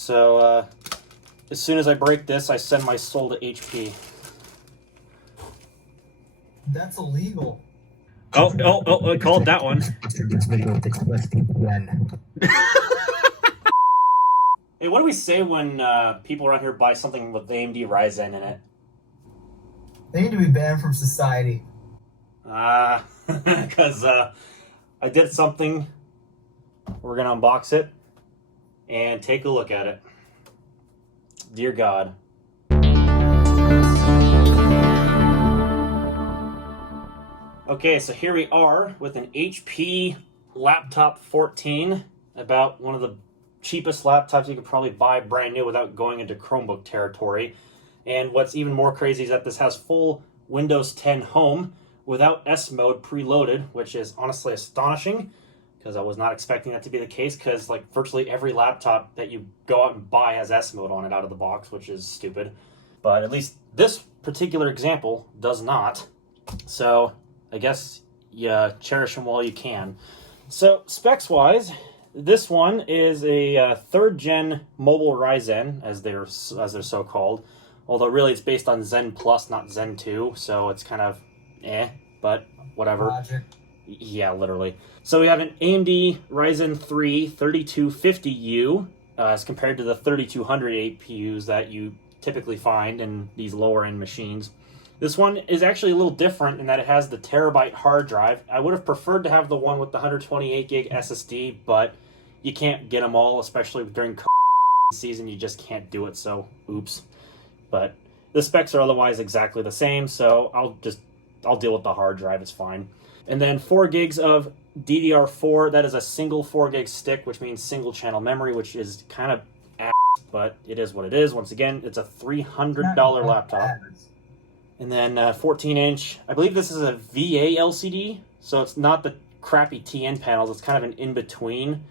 So as soon as I break this, I send my soul to HP. That's illegal. I called that one. Hey, what do we say when people around here buy something with AMD Ryzen in it? They need to be banned from society. Because I did something. We're going to unbox it and take a look at it. Dear God. Okay, so here we are with an HP Laptop 14, about one of the cheapest laptops you could probably buy brand new without going into Chromebook territory. And what's even more crazy is that this has full Windows 10 Home without S mode preloaded, which is honestly astonishing because I was not expecting that to be the case, because like virtually every laptop that you go out and buy has S mode on it out of the box, which is stupid. But at least this particular example does not. So I guess you cherish them while you can. So specs-wise, this one is a third-gen mobile Ryzen, as they're so called. Although really it's based on Zen Plus, not Zen 2, so it's kind of but whatever. Logic. Yeah, literally. So we have an AMD Ryzen 3 3250U as compared to the 3200 APUs that you typically find in these lower-end machines. This one is actually a little different in that it has the terabyte hard drive. I would have preferred to have the one with the 128 gig SSD, but you can't get them all, especially during season. You just can't do it, so oops. But the specs are otherwise exactly the same, so I'll deal with the hard drive, it's fine. And then 4 gigs of DDR4. That is a single 4 gig stick, which means single channel memory, which is kind of ass, but it is what it is. Once again, it's a $300 laptop. And then 14-inch, I believe this is a VA LCD, so it's not the crappy TN panels, it's kind of an in-between.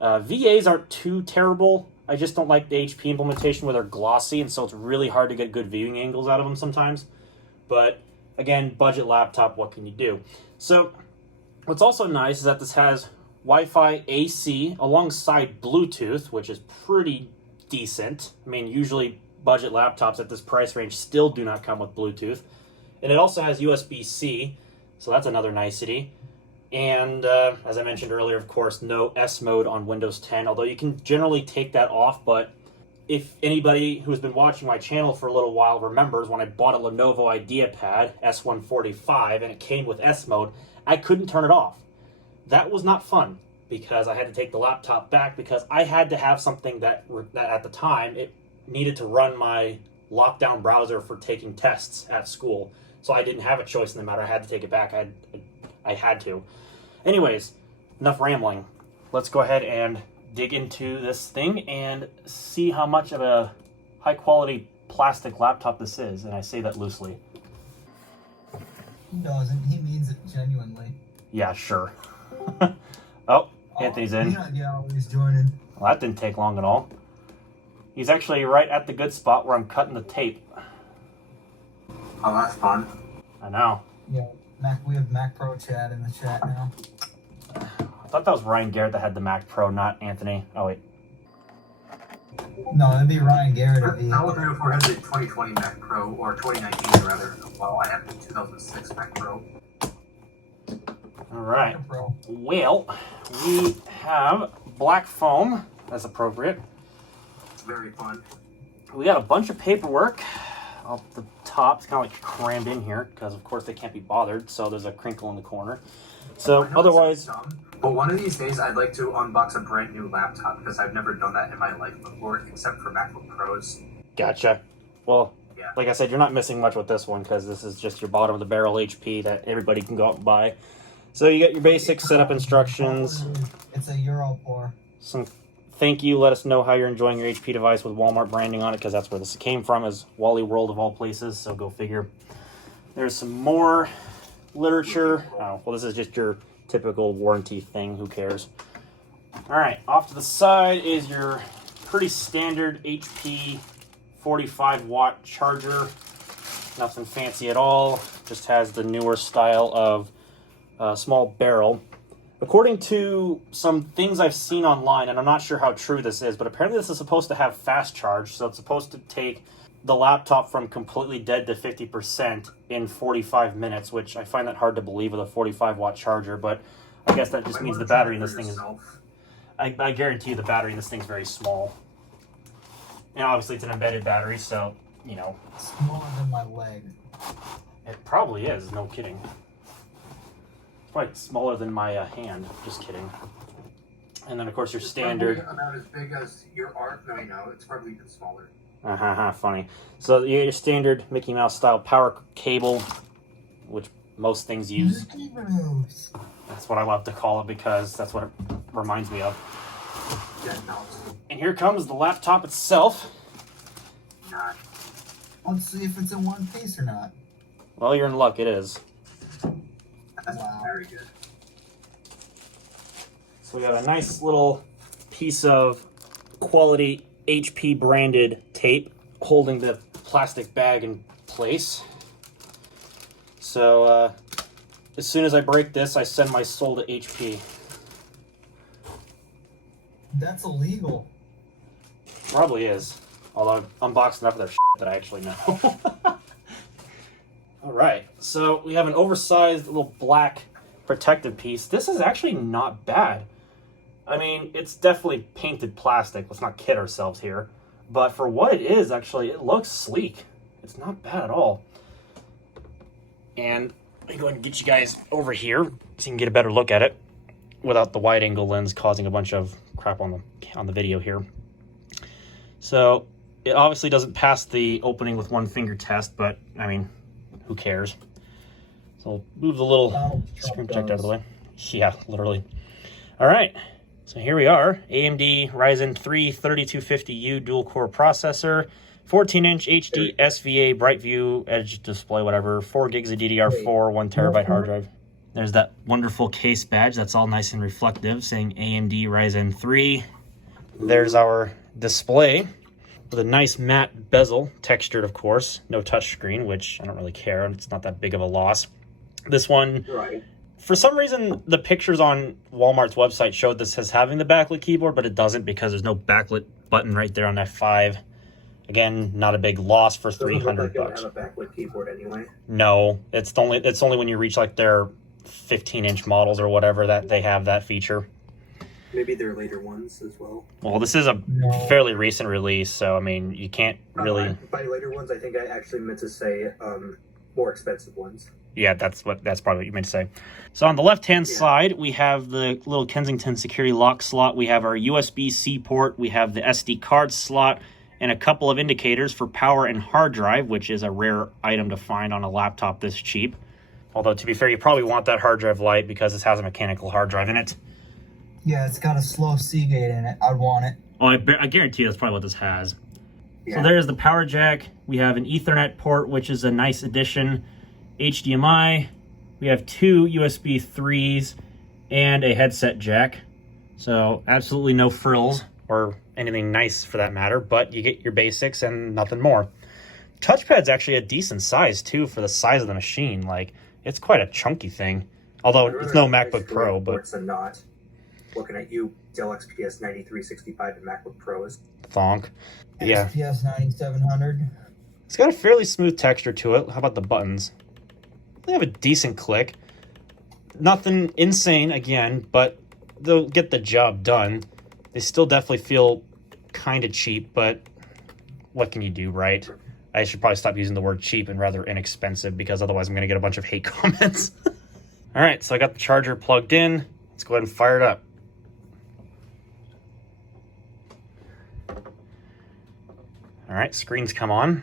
VAs aren't too terrible, I just don't like the HP implementation where they're glossy, and so it's really hard to get good viewing angles out of them sometimes. But again, budget laptop, what can you do? So what's also nice is that this has Wi-Fi AC alongside Bluetooth, which is pretty decent. I mean, usually budget laptops at this price range still do not come with Bluetooth. And it also has USB-C, so that's another nicety. And as I mentioned earlier, of course, no S mode on Windows 10, although you can generally take that off. But if anybody who's been watching my channel for a little while remembers, when I bought a Lenovo IdeaPad S145 and it came with S mode, I couldn't turn it off. That was not fun because I had to take the laptop back because I had to have something that at the time it needed to run my lockdown browser for taking tests at school. So I didn't have a choice in the matter. I had to take it back. I had to. Anyways, enough rambling. Let's go ahead and dig into this thing and see how much of a high quality plastic laptop this is. And I say that loosely. He doesn't. He means it genuinely. Yeah, sure. Oh, Anthony's in. Yeah, he's joining. Well, that didn't take long at all. He's actually right at the good spot where I'm cutting the tape. Oh, that's fun. I know. Yeah, we have Mac Pro chat in the chat now. I thought that was Ryan Garrett that had the Mac Pro, not Anthony. Oh, wait. No, it'd be Ryan Garrett. I was wondering if we had the 2020 Mac Pro, or 2019 rather. Well, I have the 2006 Mac Pro. All right. Well, we have black foam. That's appropriate. Very fun. We got a bunch of paperwork off the top. It's kind of like crammed in here because, of course, they can't be bothered. So there's a crinkle in the corner. So otherwise, but one of these days, I'd like to unbox a brand new laptop because I've never done that in my life before, except for MacBook Pros. Gotcha. Well, yeah. Like I said, you're not missing much with this one because this is just your bottom of the barrel HP that everybody can go out and buy. So you get your basic setup instructions. It's a Europore. Some thank you. Let us know how you're enjoying your HP device with Walmart branding on it, because that's where this came from, is Wally World of all places, so go figure. There's some more literature. Oh, well, this is just your typical warranty thing. Who cares? All right, off to the side is your pretty standard HP 45-watt charger. Nothing fancy at all. Just has the newer style of small barrel. According to some things I've seen online, and I'm not sure how true this is, but apparently this is supposed to have fast charge, so it's supposed to take the laptop from completely dead to 50% in 45 minutes, which I find that hard to believe with a 45-watt charger, but I guess that just means the battery in this thing is... I guarantee you the battery in this thing is very small. And obviously it's an embedded battery, so, you know. Smaller than my leg. It probably is, no kidding. It's probably smaller than my hand, just kidding. And then, of course, your standard... about as big as your arm. No, it's probably even smaller. Funny. So you get your standard Mickey Mouse style power cable, which most things use. Mickey Mouse. That's what I love to call it because that's what it reminds me of. Yeah, no. And here comes the laptop itself. Not. Let's see if it's in one piece or not. Well, you're in luck, it is. That's Wow. very good. So we have a nice little piece of quality HP branded tape holding the plastic bag in place. So as soon as I break this, I send my soul to HP. That's illegal. Probably is. Although I've unboxed enough of their shit that I actually know. Alright, so we have an oversized little black protective piece. This is actually not bad. I mean, it's definitely painted plastic. Let's not kid ourselves here. But for what it is, actually, it looks sleek. It's not bad at all. And let me go ahead and get you guys over here so you can get a better look at it without the wide angle lens causing a bunch of crap on the video here. So it obviously doesn't pass the opening with one finger test, but I mean, who cares? So I'll move the little screen protector out of the way. Yeah, literally. All right. So here we are, AMD Ryzen 3 3250U dual core processor, 14-inch HD SVA Bright View Edge display, whatever, 4 gigs of DDR4, 1 terabyte hard drive. There's that wonderful case badge that's all nice and reflective saying AMD Ryzen 3. There's our display with a nice matte bezel, textured of course, no touchscreen, which I don't really care, it's not that big of a loss. This one... Right. For some reason, the pictures on Walmart's website showed this as having the backlit keyboard, but it doesn't because there's no backlit button right there on F5. Again, not a big loss for $300 bucks. Have a backlit keyboard anyway. No, it's only when you reach like their 15-inch models or whatever that they have that feature. Maybe their later ones as well. Well, this is a fairly recent release, so I mean, you can't really. By later ones, I think I actually meant to say more expensive ones. Yeah, that's probably what you meant to say. So on the left-hand side, we have the little Kensington security lock slot. We have our USB-C port. We have the SD card slot and a couple of indicators for power and hard drive, which is a rare item to find on a laptop this cheap. Although, to be fair, you probably want that hard drive light because this has a mechanical hard drive in it. Yeah, it's got a slow Seagate in it. I'd want it. Oh, I guarantee that's probably what this has. Yeah. So there's the power jack. We have an Ethernet port, which is a nice addition. HDMI. We have 2 USB 3s and a headset jack. So absolutely no frills or anything nice for that matter, but you get your basics and nothing more. Touchpad's actually a decent size too for the size of the machine. Like, it's quite a chunky thing. Although it's no MacBook Pro, but it's not. Looking at you, Dell XPS 9365 and MacBook Pros. thonk. Yeah. XPS 9700. It's got a fairly smooth texture to it. How about the buttons? They have a decent click. Nothing insane again, but they'll get the job done. They still definitely feel kind of cheap, but what can you do, right? I should probably stop using the word cheap and rather inexpensive because otherwise I'm going to get a bunch of hate comments. All right, so I got the charger plugged in. Let's go ahead and fire it up. All right, screen's come on.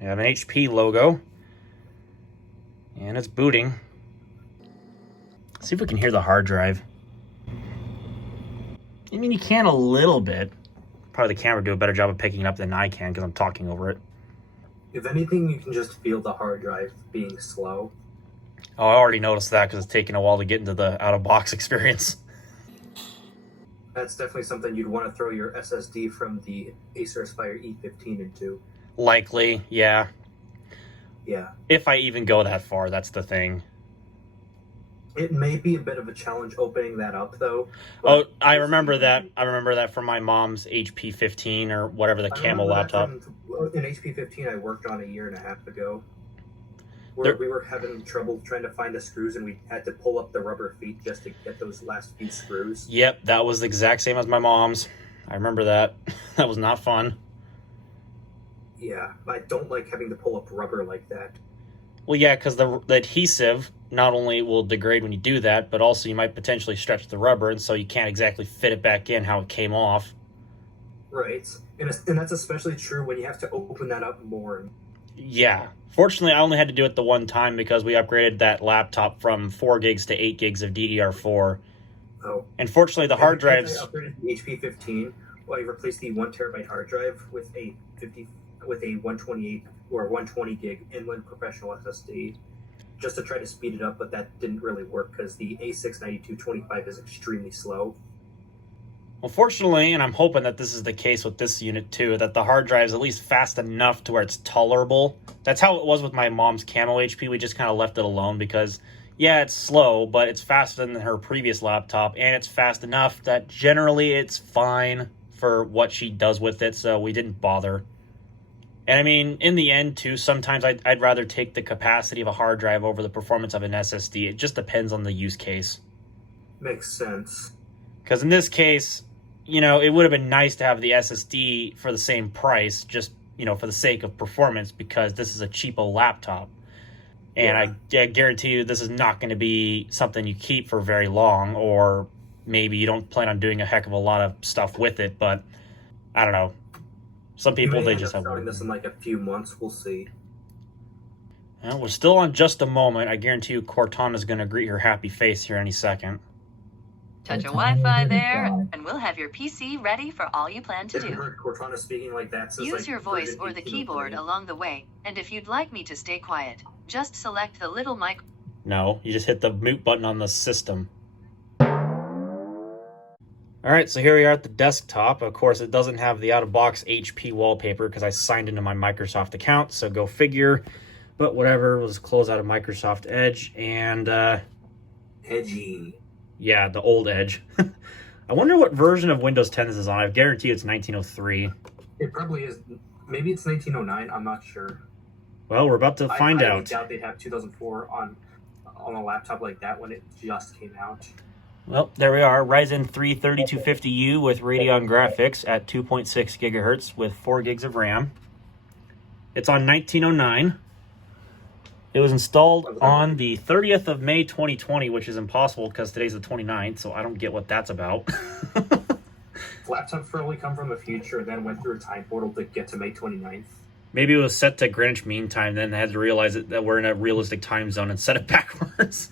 I have an HP logo. And it's booting. Let's see if we can hear the hard drive. I mean, you can a little bit. Probably the camera do a better job of picking it up than I can because I'm talking over it. If anything, you can just feel the hard drive being slow. Oh, I already noticed that because it's taken a while to get into the out-of-box experience. That's definitely something you'd want to throw your SSD from the Acer Aspire E15 into. Likely, yeah. Yeah. If I even go that far, that's the thing. It may be a bit of a challenge opening that up, though. Oh, I remember that. I remember that from my mom's HP 15 or whatever, the I Camel remember that laptop. from an HP 15 I worked on a year and a half ago, where There, we were having trouble trying to find the screws, and we had to pull up the rubber feet just to get those last few screws. yep, that was the exact same as my mom's. I remember that. That was not fun. Yeah, I don't like having to pull up rubber like that. Well, yeah, because the adhesive not only will degrade when you do that, but also you might potentially stretch the rubber, and so you can't exactly fit it back in how it came off. Right, and that's especially true when you have to open that up more. Yeah. Fortunately, I only had to do it the one time because we upgraded that laptop from 4 gigs to 8 gigs of DDR4. Oh. And fortunately, the hard drives... I upgraded the HP 15. Well, I replaced the 1 terabyte hard drive with a 128 or 120 gig inland professional SSD, just to try to speed it up, but that didn't really work because the A69225 is extremely slow. Well, fortunately, and I'm hoping that this is the case with this unit too, that the hard drive is at least fast enough to where it's tolerable. That's how it was with my mom's Camel HP. We just kind of left it alone because, yeah, it's slow, but it's faster than her previous laptop, and it's fast enough that generally it's fine for what she does with it, so we didn't bother. And I mean, in the end, too, sometimes I'd rather take the capacity of a hard drive over the performance of an SSD. It just depends on the use case. Makes sense. Because in this case, you know, it would have been nice to have the SSD for the same price, just, you know, for the sake of performance, because this is a cheapo laptop. And I guarantee you this is not going to be something you keep for very long, or maybe you don't plan on doing a heck of a lot of stuff with it, but I don't know. Some people, they just have... starting this in like a few months. We'll see. Well, we're still on just a moment. I guarantee you Cortana's going to greet her happy face here any second. Touch a Wi-Fi there, and we'll have your PC ready for all you plan to If you do. heard Cortana speaking like that, says Use like your voice version or the 18 keyboard of along the way, and if you'd like me to stay quiet, just select the little mic. No, you just hit the mute button on the system. All right, so here we are at the desktop. Of course, it doesn't have the out-of-box HP wallpaper because I signed into my Microsoft account, so go figure. But whatever, we'll just close out of Microsoft Edge, and Edgy. yeah, the old Edge. I wonder what version of Windows 10 this is on. I guarantee it's 1903. It probably is. Maybe it's 1909. I'm not sure. Well, we're about to find I out. doubt they'd have 2004 on a laptop like that when it just came out. Well, there we are. Ryzen 3 3250U with Radeon graphics at 2.6 gigahertz with 4 gigs of RAM. It's on 1909. It was installed on the 30th of May 2020, which is impossible because today's the 29th, so I don't get what that's about. Laptops probably come from the future, then went through a time portal to get to May 29th. Maybe it was set to Greenwich Mean Time, then they had to realize that we're in a realistic time zone and set it backwards.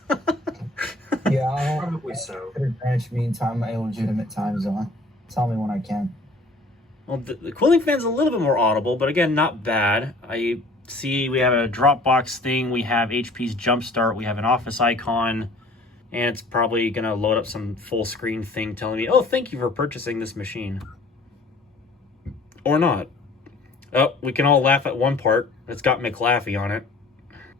Yeah, I don't Probably so. consider Greenwich Mean Time a legitimate time zone. Tell me when I can. Well, the cooling fan's a little bit more audible, but again, not bad. I see we have a Dropbox thing, we have HP's Jumpstart, we have an Office icon, and it's probably going to load up some full screen thing telling me, oh, thank you for purchasing this machine. Or not. Oh, we can all laugh at one part. It's got McLaughy on it.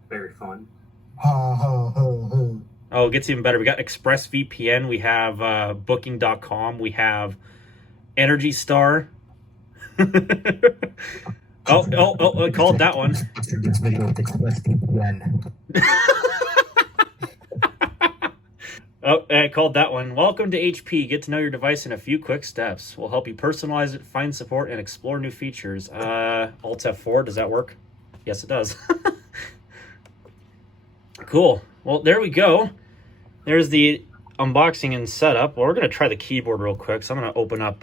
Very fun. Ha ha ha ha. Oh, it gets even better. We got ExpressVPN, we have Booking.com, we have Energy Star. Oh, I called that one. This video with ExpressVPN. Oh, I called that one. Welcome to HP. Get to know your device in a few quick steps. We'll help you personalize it, find support, and explore new features. Alt F4, does that work? Yes, it does. Cool. Well, there we go. There's the unboxing and setup. Well, we're going to try the keyboard real quick. So I'm going to open up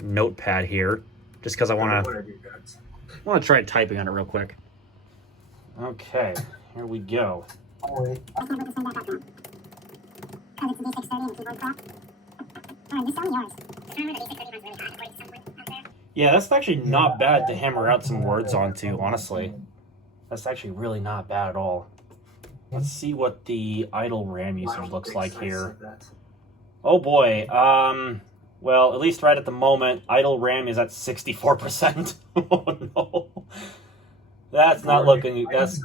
Notepad here just because I want to try typing on it real quick. Okay, here we go. Oh, wait. Yeah, that's actually not bad to hammer out some words onto, honestly. That's actually really not bad at all. Let's see what the idle RAM usage looks like here. Oh boy. Well, at least right at the moment, idle RAM is at 64%. Oh no. That's not looking. That's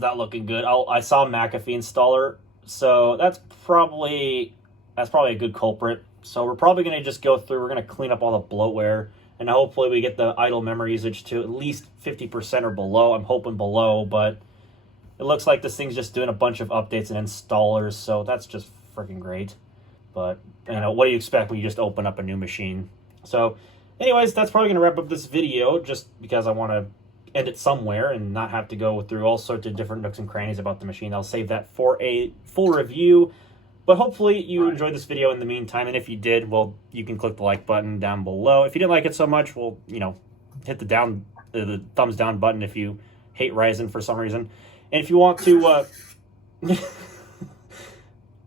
not looking good. I saw McAfee installer, So that's probably a good culprit. So we're probably going to just go through, we're going to clean up all the bloatware, and hopefully we get the idle memory usage to at least 50% or below. I'm hoping below, but it looks like this thing's just doing a bunch of updates and installers, so that's just freaking great. But, you know, what do you expect when you just open up a new machine? So, anyways, that's probably going to wrap up this video, just because I want to end it somewhere and not have to go through all sorts of different nooks and crannies about the machine. I'll save that for a full review. But hopefully you enjoyed this video in the meantime, and if you did, well, you can click the like button down below. If you didn't like it so much, well, you know, hit the thumbs down button if you hate Ryzen for some reason. And if you want to,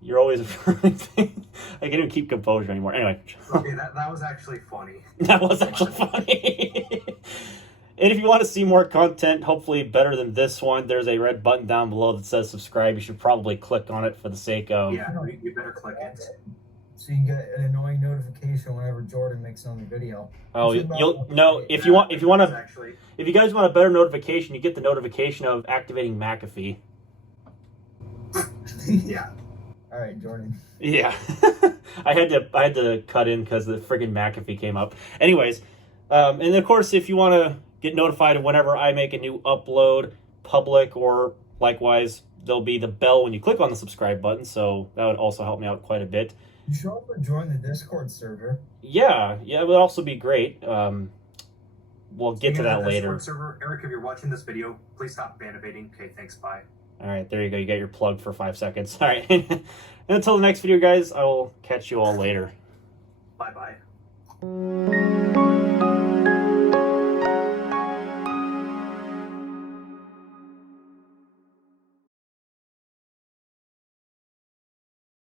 you're always a thing. I can't even keep composure anymore. Anyway. Okay, that was actually funny. That was actually funny. And if you want to see more content, hopefully better than this one, there's a red button down below that says subscribe. You should probably click on it for the sake of... Yeah, you better click it. So you get an annoying notification whenever Jordan makes another video. Oh, you'll no. If you guys want a better notification, you get the notification of activating McAfee. Yeah. All right, Jordan. Yeah, I had to cut in because the friggin' McAfee came up. Anyways, and of course, if you want to get notified of whenever I make a new upload, public or likewise, there'll be the bell when you click on the subscribe button. So that would also help me out quite a bit. You should also join the Discord server. Yeah, it would also be great. We'll get to that later. Server, Eric, if you're watching this video, please stop bandabating. Okay, thanks, bye. All right, there you go. You got your plug for 5 seconds. All right. And until the next video, guys, I will catch you all later. Bye-bye.